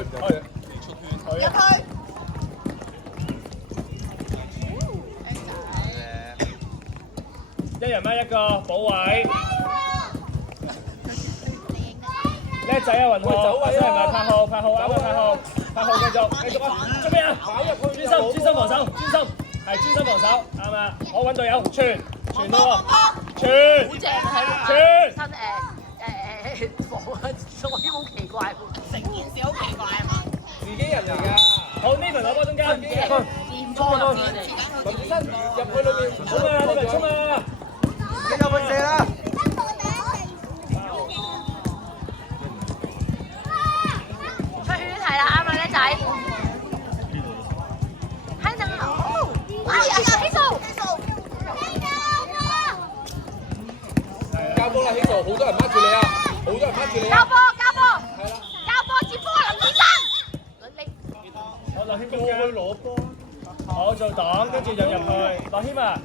唔入去？入去。一人掹一個補位。叻仔啊，雲浩！阿生係咪8號？8號啱啊，8號，8號繼續啊！做咩啊？跑入去，專心防守，專心係專心防守，啱啊！我揾隊友傳到喎，傳好正啊！傳新房啊，所以好奇怪喎，成件事好奇怪係嘛？自己人嚟㗎。好，呢輪攞波中間，電波入去哋，林生入去裏邊，衝啊！呢輪衝啊！你入去射啦！出圈係啦，啱啊，叻仔。喺度，哇！起數。交波啦，希素，好多人掹住你啊！好多人掹住你啊！交波，接波啊，林先生。我樂軒中間攞波，我做擋，跟住就入去。樂軒啊！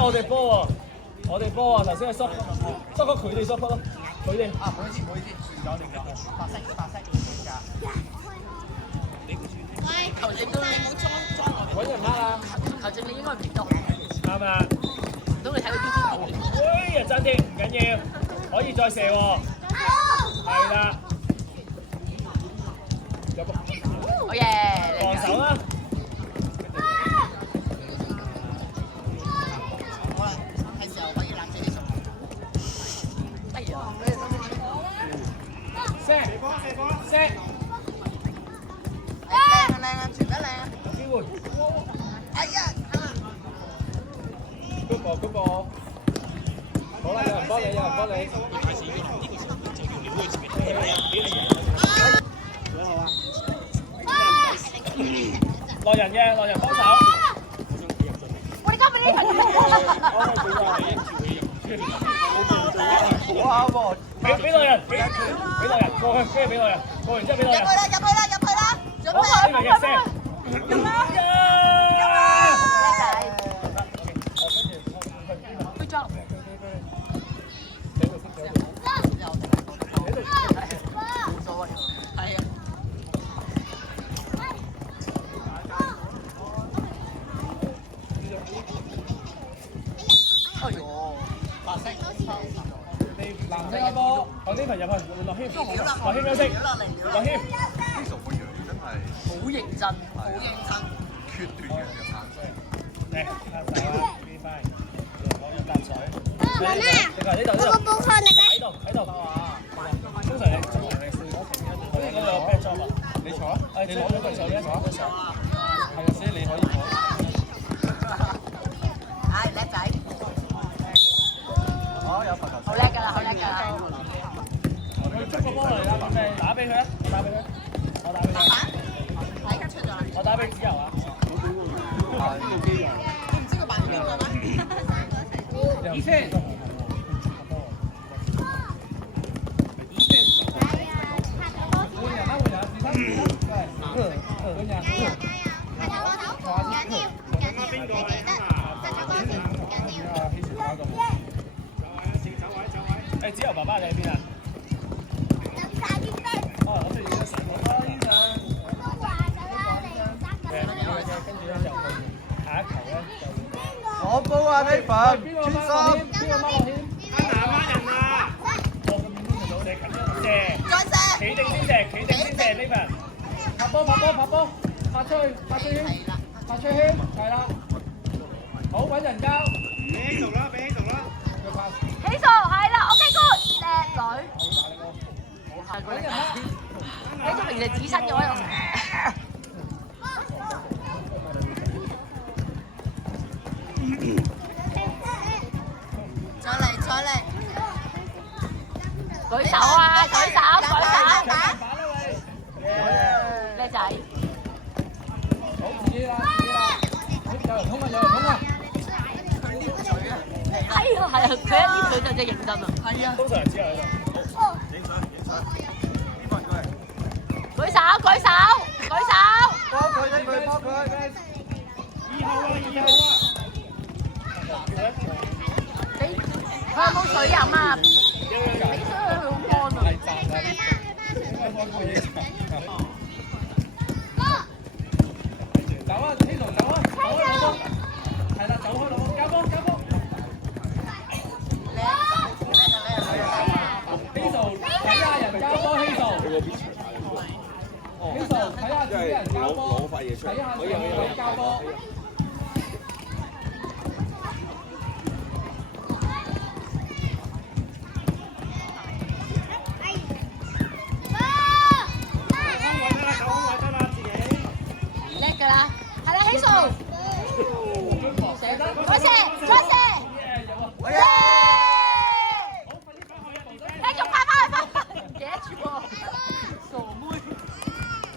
我哋波喎，頭先係縮佢哋縮波咯，佢哋。啊，唔好意思，有嚟㗎，白色㗎。球證都裝揾人掹啦！球證你應該唔多。啱啊！唔通你睇佢標標片？哎呀，爭啲唔緊要，可以再射喎。係啦，好嘢！防守啦。係時候可以冷靜啲做。哎呀！射！靚啊，傳得靚啊！有機會。哎呀！ good ball。好啦，有人幫你，落人幫手。我哋交俾呢個。哇喎！俾落人，過去，跟住俾落人，過完之後俾落人。入去啦！準備呢個嘅聲。用啦！Good job。係啊。哎呦！白色。藍色嘅波，我呢球入去，樂軒休息，樂軒。呢度個樣真係好認真，決斷嘅眼神。嚟，拍手啦，俾翻，攞咗啖水。媽媽，呢度，嗰個波放嚟嘅。喺度。通常你試嗰停一，我哋嗰度有 bad job 啊。你坐啊！你攞咗對手呢？坐。係啊，所以你可以坐。唉，叻仔，好，有罰球。好叻㗎啦！佢捉個波嚟啦，咁你打俾佢啊！我打俾佢。我打俾子柔啊。以前。誒，子柔爸爸你喺邊啊？哦，咁你而家成個啦，醫生。跟住咧就下一球咧就攞波啊！呢份專心。邊個掹落軒？掹人啊！我咁邊度到你近一射？再射！企定先射呢份。拍波！拍出去圈，係啦。好揾人交。俾希度啦。起數係啦 ，OK good， 叻女。好係佢叻仔，你都平時指親咗喺度。再嚟，舉手啊！叻仔。好，自己啦。有人通啊！哎呀，係啊，佢一黏佢就真係認真啊。係啊。通常只有喺度。影相。邊個嚟？舉手。幫佢。2號啊！你佢有冇水飲啊？俾水佢好乾啊。走啊，希龍走啊，走開攞波，係啦，走開攞波，交波交波。希龍睇下人交波，希龍。希龍睇下自己人交波，睇下自己人交波。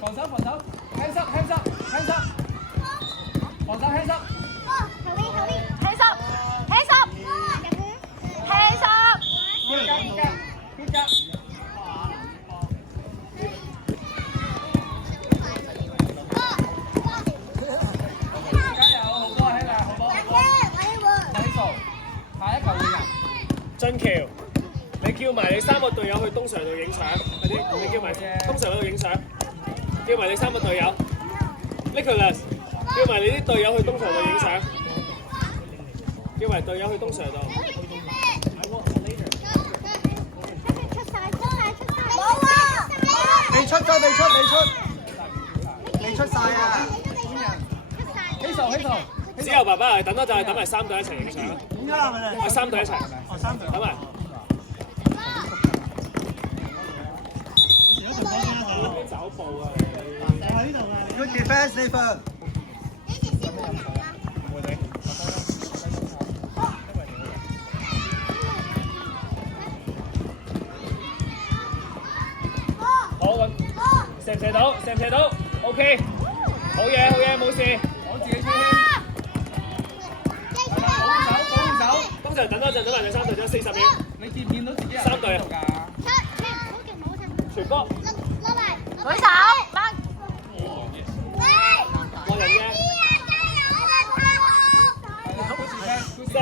防守，輕濕，防守輕濕。俊橋，你叫埋你3個隊友去東 Sir 度影相，快啲！你叫埋東 Sir 嗰度影相，叫埋你3個隊友。Nicholas， 叫埋你啲隊友去東 Sir 度影相，叫埋隊友去東 Sir 度。未出晒啊！起手。之後爸爸等多陣，等埋3隊一齊影相。3隊一齊。等埋。走步啊！Good defense, Nathan。好咁，射唔射到 ？OK， 好嘢，冇事。我自己出圈。保守。東 Sir 等多陣，等埋第3隊，仲有40秒。你見唔見到自己人3隊啊？傳波。舉手，過人嘅。射，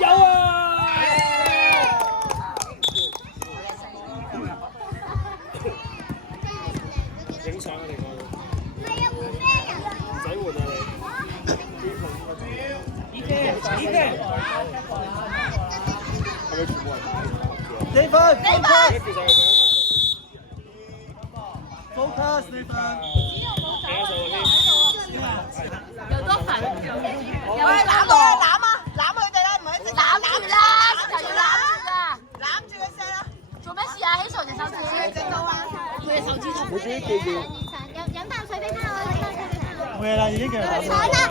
有啊！影相啊你個，唔使換啊你。已經。係咪全部人？Focus, Nathan。又多份，又攬佢哋啦，唔係一直攬住啦，就要攬住啦。攬住佢射啦。做咩事啊？起手隻手指，整到啊！佢隻手指痛。飲啖水俾佢，飲啖水俾佢。冇嘢啦，已經叫佢坐啦。